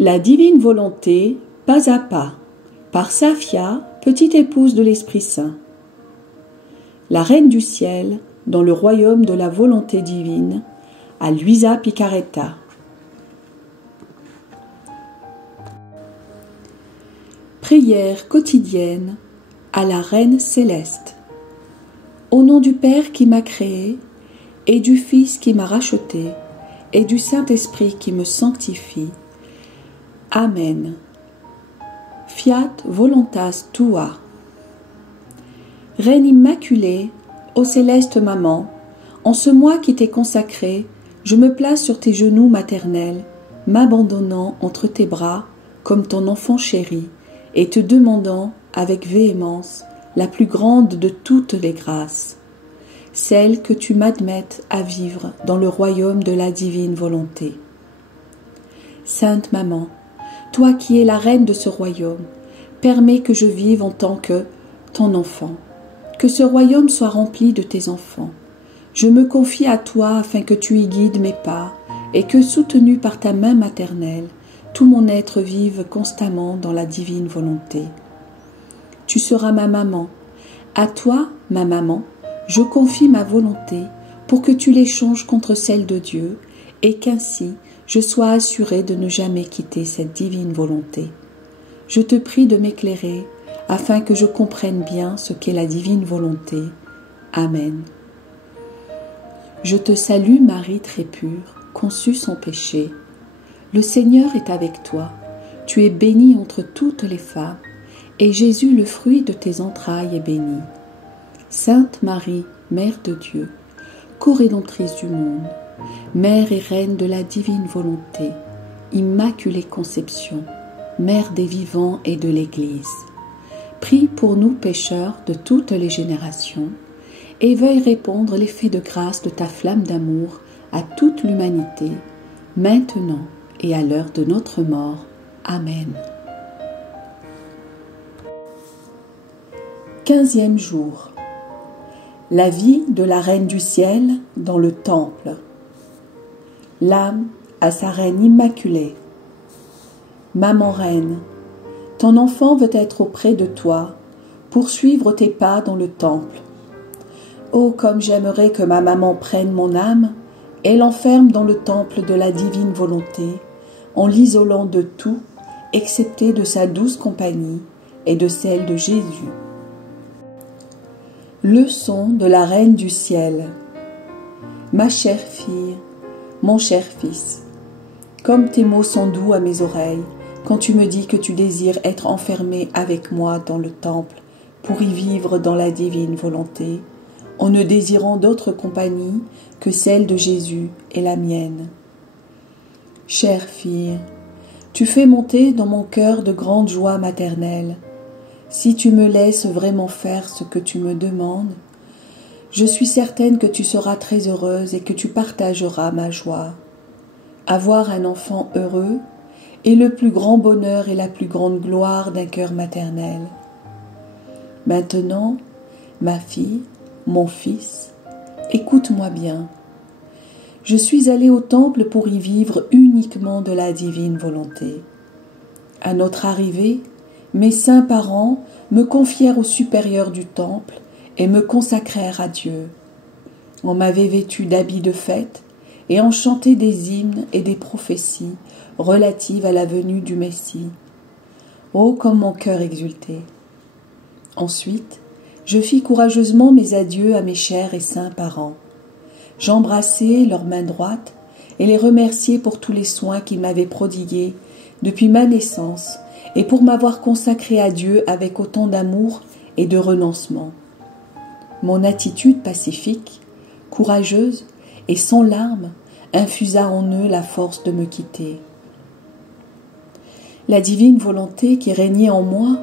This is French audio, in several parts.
La divine volonté, pas à pas, par Safia, petite épouse de l'Esprit Saint. La Reine du Ciel, dans le royaume de la volonté divine, à Luisa Picaretta. Prière quotidienne à la Reine céleste. Au nom du Père qui m'a créé, et du Fils qui m'a racheté, et du Saint-Esprit qui me sanctifie. Amen. Fiat voluntas tua. Reine immaculée, ô céleste maman, en ce mois qui t'est consacré, je me place sur tes genoux maternels, m'abandonnant entre tes bras comme ton enfant chéri, et te demandant avec véhémence la plus grande de toutes les grâces, celle que tu m'admettes à vivre dans le royaume de la divine volonté. Sainte Maman, toi qui es la reine de ce royaume, permets que je vive en tant que ton enfant, que ce royaume soit rempli de tes enfants. Je me confie à toi afin que tu y guides mes pas et que, soutenu par ta main maternelle, tout mon être vive constamment dans la divine volonté. Tu seras ma maman. À toi, ma maman, je confie ma volonté pour que tu l'échanges contre celle de Dieu et qu'ainsi je sois assurée de ne jamais quitter cette divine volonté. Je te prie de m'éclairer afin que je comprenne bien ce qu'est la divine volonté. Amen. Je te salue Marie très pure, conçue sans péché. Le Seigneur est avec toi. Tu es bénie entre toutes les femmes, et Jésus, le fruit de tes entrailles, est béni. Sainte Marie, Mère de Dieu, co-rédemptrice du monde, Mère et Reine de la divine volonté, Immaculée Conception, Mère des vivants et de l'Église, prie pour nous pécheurs de toutes les générations, et veuille répandre l'effet de grâce de ta flamme d'amour à toute l'humanité, maintenant et à l'heure de notre mort. Amen. 15e jour. La vie de la Reine du Ciel dans le Temple. L'âme à sa Reine immaculée. Maman Reine, ton enfant veut être auprès de toi pour suivre tes pas dans le Temple. Oh, comme j'aimerais que ma maman prenne mon âme et l'enferme dans le Temple de la divine volonté, en l'isolant de tout, excepté de sa douce compagnie et de celle de Jésus. Leçon de la Reine du Ciel. Ma chère fille, mon cher fils, comme tes mots sont doux à mes oreilles, quand tu me dis que tu désires être enfermé avec moi dans le Temple pour y vivre dans la divine volonté, en ne désirant d'autre compagnie que celle de Jésus et la mienne. Chère fille, tu fais monter dans mon cœur de grandes joies maternelles. Si tu me laisses vraiment faire ce que tu me demandes, je suis certaine que tu seras très heureuse et que tu partageras ma joie. Avoir un enfant heureux est le plus grand bonheur et la plus grande gloire d'un cœur maternel. Maintenant, ma fille, mon fils, écoute-moi bien. Je suis allée au temple pour y vivre uniquement de la divine volonté. À notre arrivée, mes saints parents me confièrent au supérieur du temple et me consacrèrent à Dieu. On m'avait vêtue d'habits de fête et on chantait des hymnes et des prophéties relatives à la venue du Messie. Oh, comme mon cœur exultait! Ensuite, je fis courageusement mes adieux à mes chers et saints parents. J'embrassai leurs mains droites et les remerciai pour tous les soins qu'ils m'avaient prodigués depuis ma naissance et pour m'avoir consacré à Dieu avec autant d'amour et de renoncement. Mon attitude pacifique, courageuse et sans larmes infusa en eux la force de me quitter. La divine volonté qui régnait en moi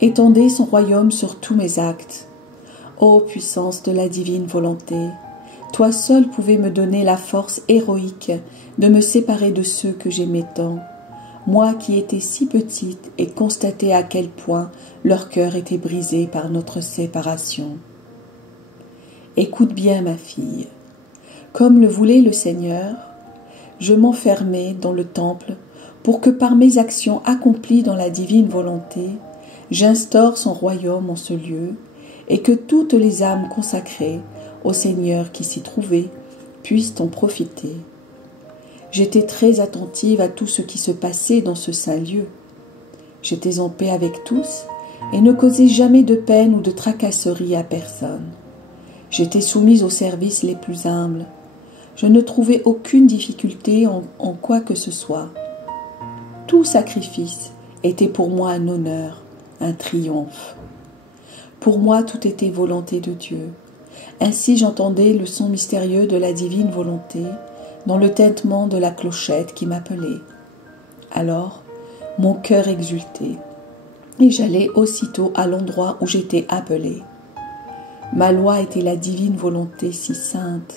étendait son royaume sur tous mes actes. Ô puissance de la divine volonté, toi seul pouvais me donner la force héroïque de me séparer de ceux que j'aimais tant, moi qui étais si petite et constatais à quel point leur cœur était brisé par notre séparation. Écoute bien, ma fille. Comme le voulait le Seigneur, je m'enfermai dans le temple pour que par mes actions accomplies dans la divine volonté, j'instaure son royaume en ce lieu, et que toutes les âmes consacrées au Seigneur qui s'y trouvaient puissent en profiter. J'étais très attentive à tout ce qui se passait dans ce saint lieu. J'étais en paix avec tous et ne causais jamais de peine ou de tracasserie à personne. J'étais soumise aux services les plus humbles. Je ne trouvais aucune difficulté en quoi que ce soit. Tout sacrifice était pour moi un honneur, un triomphe. Pour moi, tout était volonté de Dieu. Ainsi j'entendais le son mystérieux de la divine volonté dans le tintement de la clochette qui m'appelait. Alors, mon cœur exultait, et j'allais aussitôt à l'endroit où j'étais appelée. Ma loi était la divine volonté si sainte,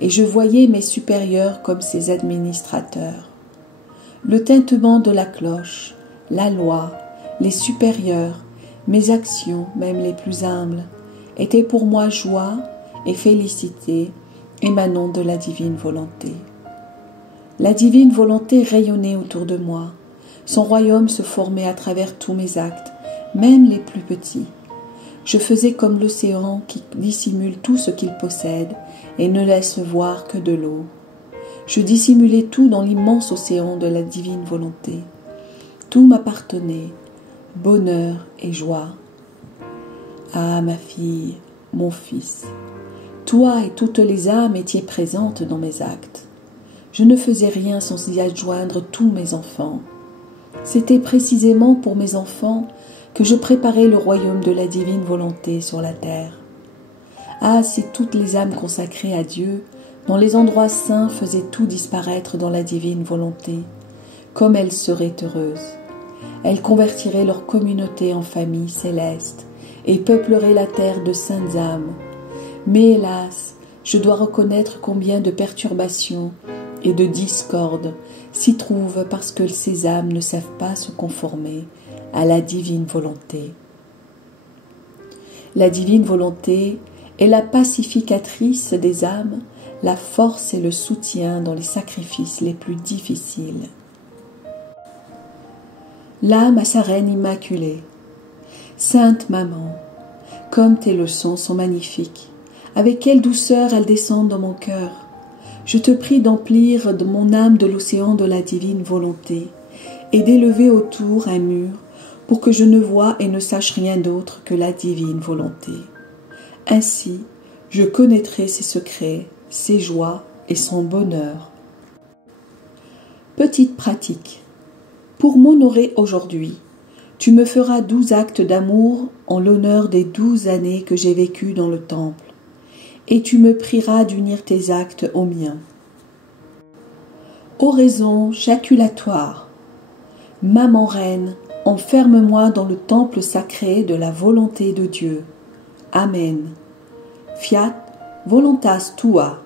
et je voyais mes supérieurs comme ses administrateurs. Le tintement de la cloche, la loi, les supérieurs, mes actions, même les plus humbles, étaient pour moi joie et félicité émanant de la divine volonté. La divine volonté rayonnait autour de moi. Son royaume se formait à travers tous mes actes, même les plus petits. Je faisais comme l'océan qui dissimule tout ce qu'il possède et ne laisse voir que de l'eau. Je dissimulais tout dans l'immense océan de la divine volonté. Tout m'appartenait, bonheur et joie. Ah, ma fille, mon fils, toi et toutes les âmes étiez présentes dans mes actes. Je ne faisais rien sans y adjoindre tous mes enfants. C'était précisément pour mes enfants que je préparais le royaume de la divine volonté sur la terre. Ah, si toutes les âmes consacrées à Dieu, dans les endroits saints, faisaient tout disparaître dans la divine volonté, comme elles seraient heureuses. Elles convertiraient leur communauté en famille céleste et peupleraient la terre de saintes âmes. Mais hélas, je dois reconnaître combien de perturbations et de discordes s'y trouvent parce que ces âmes ne savent pas se conformer à la divine volonté. La divine volonté est la pacificatrice des âmes, la force et le soutien dans les sacrifices les plus difficiles. L'âme a sa reine immaculée. Sainte Maman, comme tes leçons sont magnifiques, avec quelle douceur elles descendent dans mon cœur. Je te prie d'emplir de mon âme de l'océan de la divine volonté et d'élever autour un mur pour que je ne voie et ne sache rien d'autre que la divine volonté. Ainsi, je connaîtrai ses secrets, ses joies et son bonheur. Petite pratique. Pour m'honorer aujourd'hui, tu me feras 12 actes d'amour en l'honneur des 12 années que j'ai vécues dans le temple, et tu me prieras d'unir tes actes aux miens. Oraison jaculatoire. Maman reine, enferme-moi dans le temple sacré de la volonté de Dieu. Amen. Fiat voluntas tua.